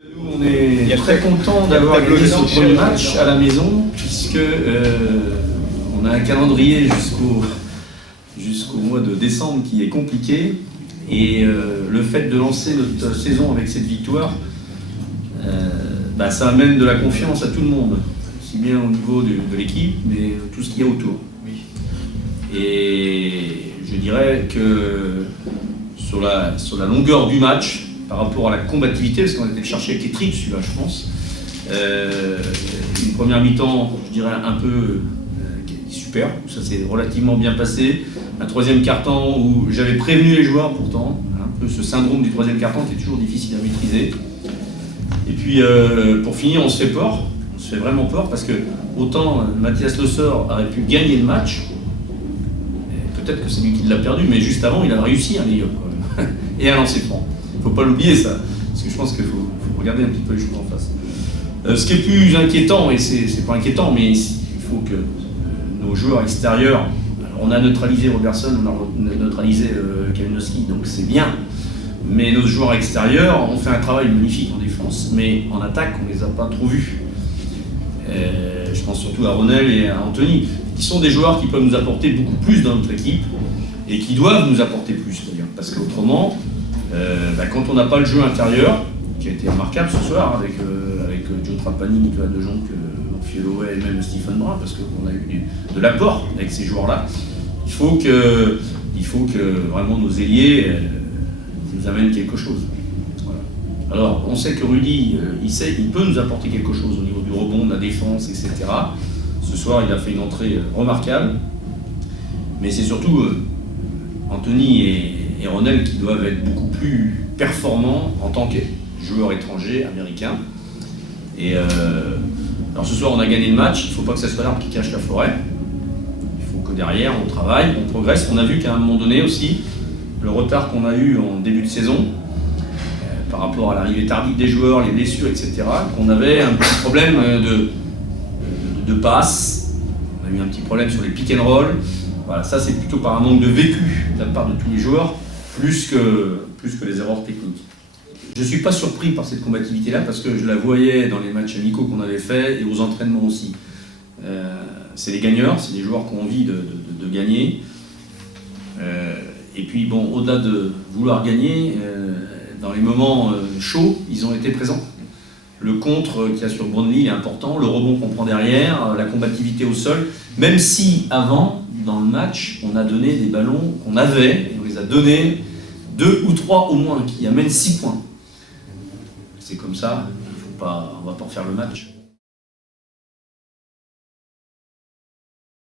Nous, on est très content d'avoir gagné ce premier match à la maison, puisque on a un calendrier jusqu'au mois de décembre qui est compliqué. Et le fait de lancer notre saison avec cette victoire, ça amène de la confiance à tout le monde, aussi bien au niveau de l'équipe, mais tout ce qu'il y a autour. Et je dirais que sur la longueur du match, par rapport à la combativité, parce qu'on a été chercher avec les tripes, celui-là, je pense. Une première mi-temps, je dirais, un peu super, ça s'est relativement bien passé. Un troisième quart-temps où j'avais prévenu les joueurs, pourtant, un peu ce syndrome du troisième quart-temps qui est toujours difficile à maîtriser. Et puis, pour finir, on se fait peur, on se fait vraiment peur, parce que autant Mathias Le Sort aurait pu gagner le match, peut-être que c'est lui qui l'a perdu, mais juste avant, il a réussi un lay-up, et un lancer franc. Il ne faut pas l'oublier, ça, parce que je pense qu'il faut regarder un petit peu les choses en face. Ce qui est plus inquiétant, et c'est pas inquiétant, mais il faut que nos joueurs extérieurs, alors on a neutralisé Robertson, on a neutralisé Kalinowski, donc c'est bien, mais nos joueurs extérieurs ont fait un travail magnifique en défense, mais en attaque, on ne les a pas trop vus. Je pense surtout à Ronel et à Anthony, qui sont des joueurs qui peuvent nous apporter beaucoup plus dans notre équipe, et qui doivent nous apporter plus, d'ailleurs, parce qu'autrement, quand on n'a pas le jeu intérieur, qui a été remarquable ce soir avec Joe Trapani, Nicolas Dejonc, Fieloway et même Stephen Brun, parce qu'on a eu de l'apport avec ces joueurs-là. Il faut que vraiment nos ailiers nous amènent quelque chose. Voilà. Alors, on sait que Rudy, il peut nous apporter quelque chose au niveau du rebond, de la défense, etc. Ce soir, il a fait une entrée remarquable, mais c'est surtout Anthony et Ronel qui doivent être beaucoup plus performants en tant que joueurs étrangers, américains. Et alors ce soir on a gagné le match, il ne faut pas que ça soit l'arbre qui cache la forêt. Il faut que derrière on travaille, on progresse. On a vu qu'à un moment donné aussi, le retard qu'on a eu en début de saison, par rapport à l'arrivée tardive des joueurs, les blessures, etc., qu'on avait un petit problème de passe. On a eu un petit problème sur les pick and roll. Voilà, ça c'est plutôt par un manque de vécu de la part de tous les joueurs, plus que les erreurs techniques. Je ne suis pas surpris par cette combativité-là, parce que je la voyais dans les matchs amicaux qu'on avait faits et aux entraînements aussi. C'est des gagneurs, c'est des joueurs qui ont envie de gagner. Et puis bon, au-delà de vouloir gagner, dans les moments chauds, ils ont été présents. Le contre qu'il y a sur Brownlee est important, le rebond qu'on prend derrière, la combativité au sol, même si avant, dans le match, on a donné des ballons qu'on avait, et on les a donnés 2 ou 3 au moins, qui amènent 6 points. C'est comme ça, on ne va pas refaire le match.